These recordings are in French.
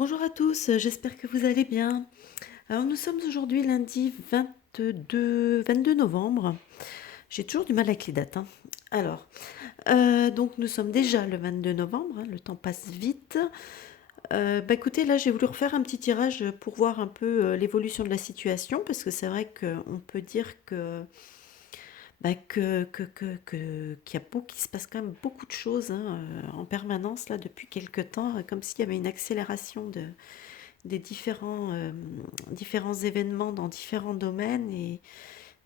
Bonjour à tous, j'espère que vous allez bien. Alors nous sommes aujourd'hui lundi 22 novembre. J'ai toujours du mal avec les dates, hein. Alors, donc nous sommes déjà le 22 novembre, hein, le temps passe vite. Écoutez, là j'ai voulu refaire un petit tirage pour voir un peu l'évolution de la situation, parce que c'est vrai qu'on peut dire qu'il y a qu'il se passe quand même beaucoup de choses, hein, en permanence là depuis quelque temps, comme s'il y avait une accélération des différents événements dans différents domaines et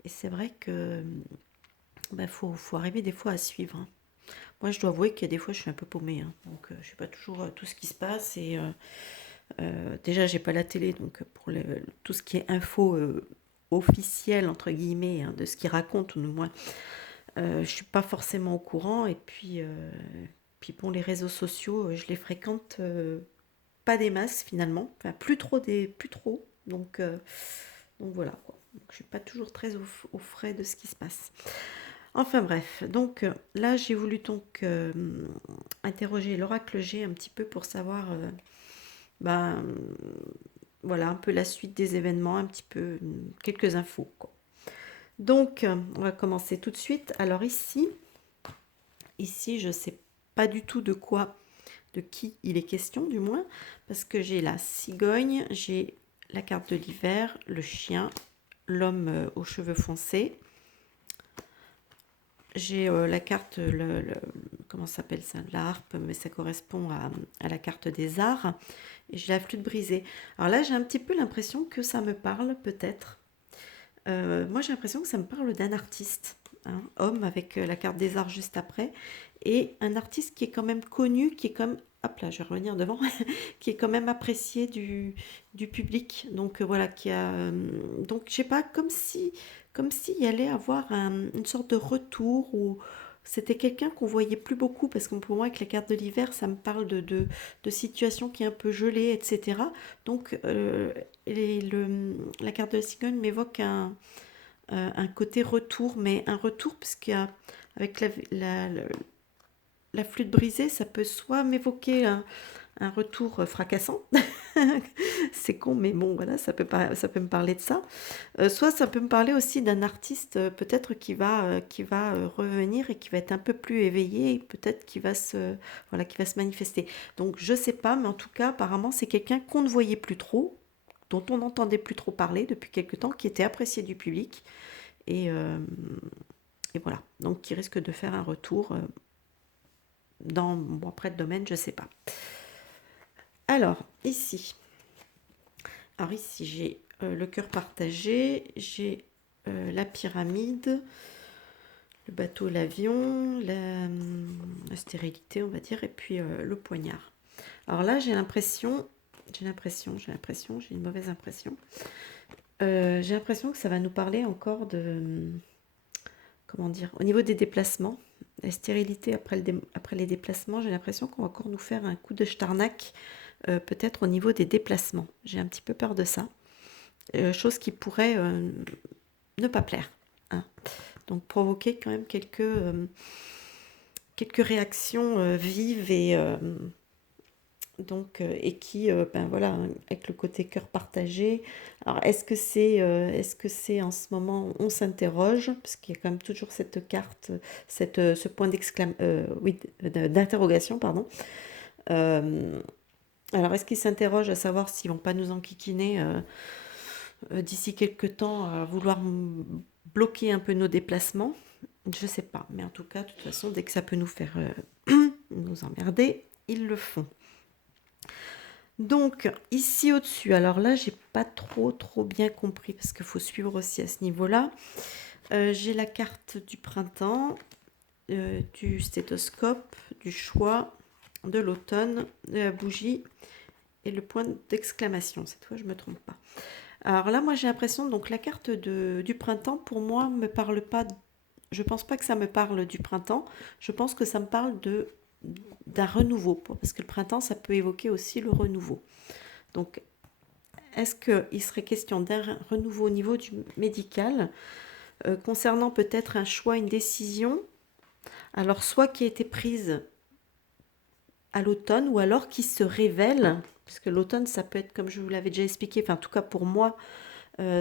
c'est vrai que faut arriver des fois à suivre, hein. Moi, je dois avouer qu'il y a des fois, je suis un peu paumée, hein. Donc, je sais pas toujours tout ce qui se passe déjà, j'ai pas la télé, donc pour tout ce qui est info officielle entre guillemets, hein, de ce qu'ils racontent, ou du moins, je suis pas forcément au courant. Et puis bon, les réseaux sociaux, je les fréquente pas des masses finalement, enfin plus trop, donc voilà quoi. Donc, je suis pas toujours très au frais de ce qui se passe. Enfin bref, donc là j'ai voulu donc interroger l'oracle G un petit peu pour savoir ben, voilà un peu la suite des événements, un petit peu quelques infos quoi. Donc on va commencer tout de suite. Alors ici je sais pas du tout de qui il est question du moins, parce que j'ai la cigogne, j'ai la carte de l'hiver, le chien, l'homme aux cheveux foncés. J'ai la carte, comment ça s'appelle ça? La harpe, mais ça correspond à la carte des arts. Et j'ai la flûte brisée. Alors là, j'ai un petit peu l'impression que ça me parle, peut-être. Moi, j'ai l'impression que ça me parle d'un artiste, hein, homme avec la carte des arts juste après. Et un artiste qui est quand même connu, qui est comme, hop là, je vais revenir devant, qui est quand même apprécié du public. Donc voilà, donc je sais pas, comme s'il y allait avoir une sorte de retour, ou c'était quelqu'un qu'on voyait plus beaucoup, parce que pour moi, avec la carte de l'hiver, ça me parle de situations qui est un peu gelée, etc. Donc la carte de la cigogne m'évoque un côté retour, mais un retour, parce qu'avec la flûte brisée, ça peut soit m'évoquer un retour fracassant, c'est con, mais bon, voilà, ça peut me parler de ça. Soit ça peut me parler aussi d'un artiste peut-être qui va revenir et qui va être un peu plus éveillé, et peut-être voilà, qui va se manifester. Donc je sais pas, mais en tout cas, apparemment, c'est quelqu'un qu'on ne voyait plus trop, dont on n'entendait plus trop parler depuis quelque temps, qui était apprécié du public. Et, euh, et voilà, donc qui risque de faire un retour bon, après le domaine, je sais pas. Alors, ici j'ai le cœur partagé, j'ai la pyramide, le bateau, l'avion, la stérilité, on va dire, et puis le poignard. Alors là, j'ai une mauvaise impression. J'ai l'impression que ça va nous parler encore comment dire, au niveau des déplacements, la stérilité après les déplacements, j'ai l'impression qu'on va encore nous faire un coup de Starnac, peut-être au niveau des déplacements. J'ai un petit peu peur de ça. Chose qui pourrait ne pas plaire, hein. Donc provoquer quand même quelques réactions vives et qui, ben voilà, avec le côté cœur partagé. Alors, est-ce que c'est en ce moment, on s'interroge, parce qu'il y a quand même toujours cette carte, ce point oui, d'interrogation, pardon. Euh, alors, est-ce qu'ils s'interrogent à savoir s'ils vont pas nous enquiquiner d'ici quelques temps, à vouloir bloquer un peu nos déplacements? Je sais pas, mais en tout cas, de toute façon, dès que ça peut nous faire nous emmerder, ils le font. Donc ici au-dessus, alors là j'ai pas trop bien compris, parce qu'il faut suivre aussi à ce niveau-là. J'ai la carte du printemps, du stéthoscope, du choix, de l'automne, de la bougie et le point d'exclamation. Cette fois je me trompe pas. Alors là moi j'ai l'impression, donc la carte du printemps pour moi me parle pas. Je pense pas que ça me parle du printemps. Je pense que ça me parle d'un renouveau, parce que le printemps ça peut évoquer aussi le renouveau. Donc est-ce qu'il serait question d'un renouveau au niveau du médical, concernant peut-être un choix, une décision, alors soit qui a été prise à l'automne ou alors qui se révèlent, parce que l'automne, ça peut être, comme je vous l'avais déjà expliqué, enfin en tout cas pour moi,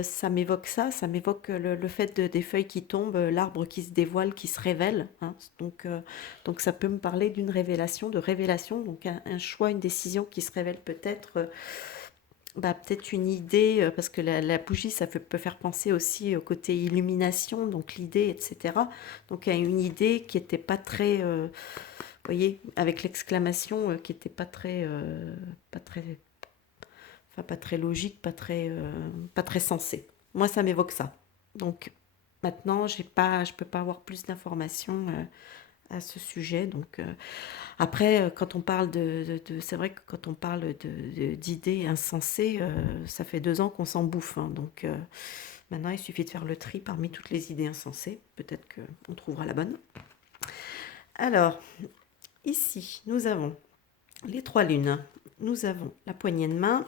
ça m'évoque ça, ça m'évoque le fait des feuilles qui tombent, l'arbre qui se dévoile, qui se révèle, hein. Donc ça peut me parler d'une révélation, de révélation, donc un choix, une décision qui se révèle peut-être, peut-être une idée, parce que la bougie, peut faire penser aussi au côté illumination, donc l'idée, etc. Donc il y a une idée qui n'était pas très, vous voyez, avec l'exclamation, qui n'était pas très, enfin pas très logique, pas très sensé. Moi, ça m'évoque ça. Donc maintenant, je peux pas avoir plus d'informations à ce sujet. Donc après, quand on parle c'est vrai que quand on parle d'idées insensées, ça fait 2 ans qu'on s'en bouffe, hein. Donc maintenant, il suffit de faire le tri parmi toutes les idées insensées. Peut-être qu'on trouvera la bonne. Alors, ici, nous avons les 3 lunes. Nous avons la poignée de main,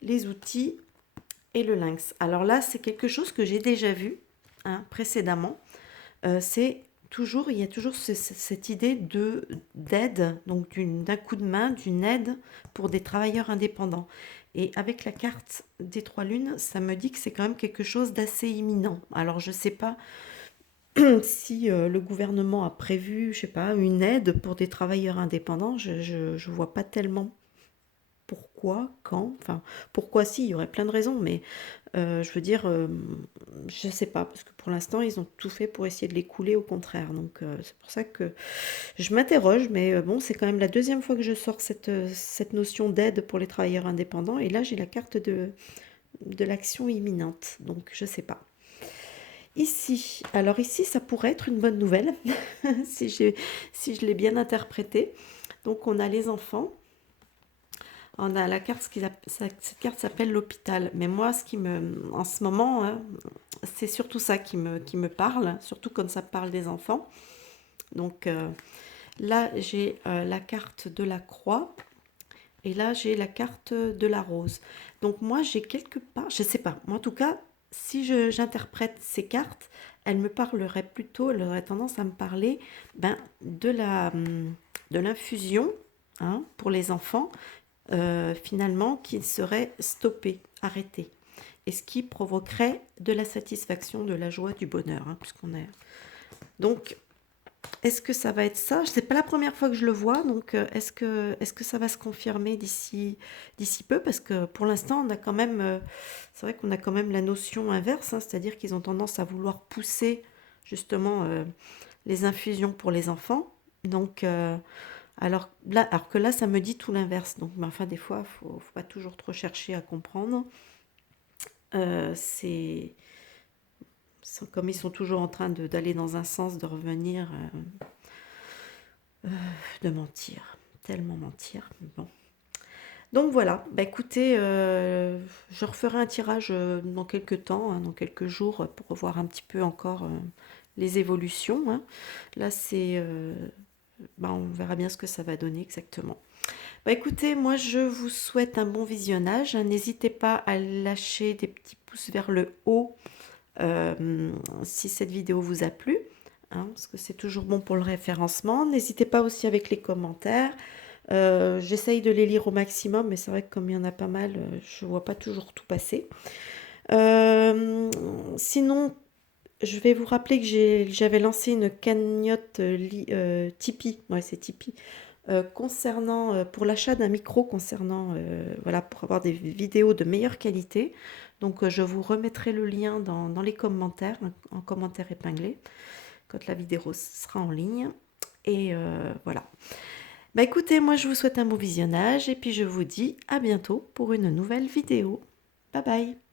les outils et le lynx. Alors là, c'est quelque chose que j'ai déjà vu, hein, précédemment. Il y a toujours cette idée d'aide, donc d'un coup de main, d'une aide pour des travailleurs indépendants. Et avec la carte des 3 lunes, ça me dit que c'est quand même quelque chose d'assez imminent. Alors je ne sais pas si le gouvernement a prévu, je sais pas, une aide pour des travailleurs indépendants. Je vois pas tellement pourquoi, quand, enfin pourquoi si, il y aurait plein de raisons, mais je veux dire, je sais pas, parce que pour l'instant, ils ont tout fait pour essayer de les couler, au contraire. Donc c'est pour ça que je m'interroge, mais bon, c'est quand même la deuxième fois que je sors cette notion d'aide pour les travailleurs indépendants, et là j'ai la carte de l'action imminente, donc je sais pas. Ici, alors ici, ça pourrait être une bonne nouvelle, si je l'ai bien interprété. Donc on a les enfants. On a la carte, cette carte s'appelle l'hôpital. Mais moi, en ce moment, hein, c'est surtout ça qui me parle, surtout quand ça parle des enfants. Donc là, j'ai la carte de la croix et là, j'ai la carte de la rose. Donc moi, j'ai quelque part, je sais pas, moi en tout cas, si j'interprète ces cartes, elles auraient tendance à me parler de l'infusion, hein, pour les enfants, finalement, qui serait stoppé, arrêté. Et ce qui provoquerait de la satisfaction, de la joie, du bonheur, hein, puisqu'on est... Donc, est-ce que ça va être ça? C'est pas la première fois que je le vois, donc est-ce que ça va se confirmer d'ici peu? Parce que pour l'instant, on a quand même, c'est vrai qu'on a quand même la notion inverse, hein, c'est-à-dire qu'ils ont tendance à vouloir pousser justement les infusions pour les enfants. Donc, alors que là, ça me dit tout l'inverse. Donc, mais enfin, des fois, faut pas toujours trop chercher à comprendre. C'est comme ils sont toujours en train d'aller dans un sens, de revenir, de mentir, tellement mentir. Bon. Donc voilà, écoutez, je referai un tirage dans quelques temps, hein, dans quelques jours, pour voir un petit peu encore les évolutions, hein. Là, on verra bien ce que ça va donner exactement. Écoutez, moi je vous souhaite un bon visionnage, hein. N'hésitez pas à lâcher des petits pouces vers le haut si cette vidéo vous a plu, hein, parce que c'est toujours bon pour le référencement. N'hésitez pas aussi avec les commentaires. J'essaye de les lire au maximum, mais c'est vrai que comme il y en a pas mal, je ne vois pas toujours tout passer. Sinon, je vais vous rappeler que j'avais lancé une cagnotte Tipeee, ouais, c'est Tipeee, concernant, pour l'achat d'un micro, concernant, voilà, pour avoir des vidéos de meilleure qualité. Donc je vous remettrai le lien dans les commentaires, en commentaire épinglé, quand la vidéo sera en ligne. Et voilà. Écoutez, moi je vous souhaite un bon visionnage et puis je vous dis à bientôt pour une nouvelle vidéo. Bye bye.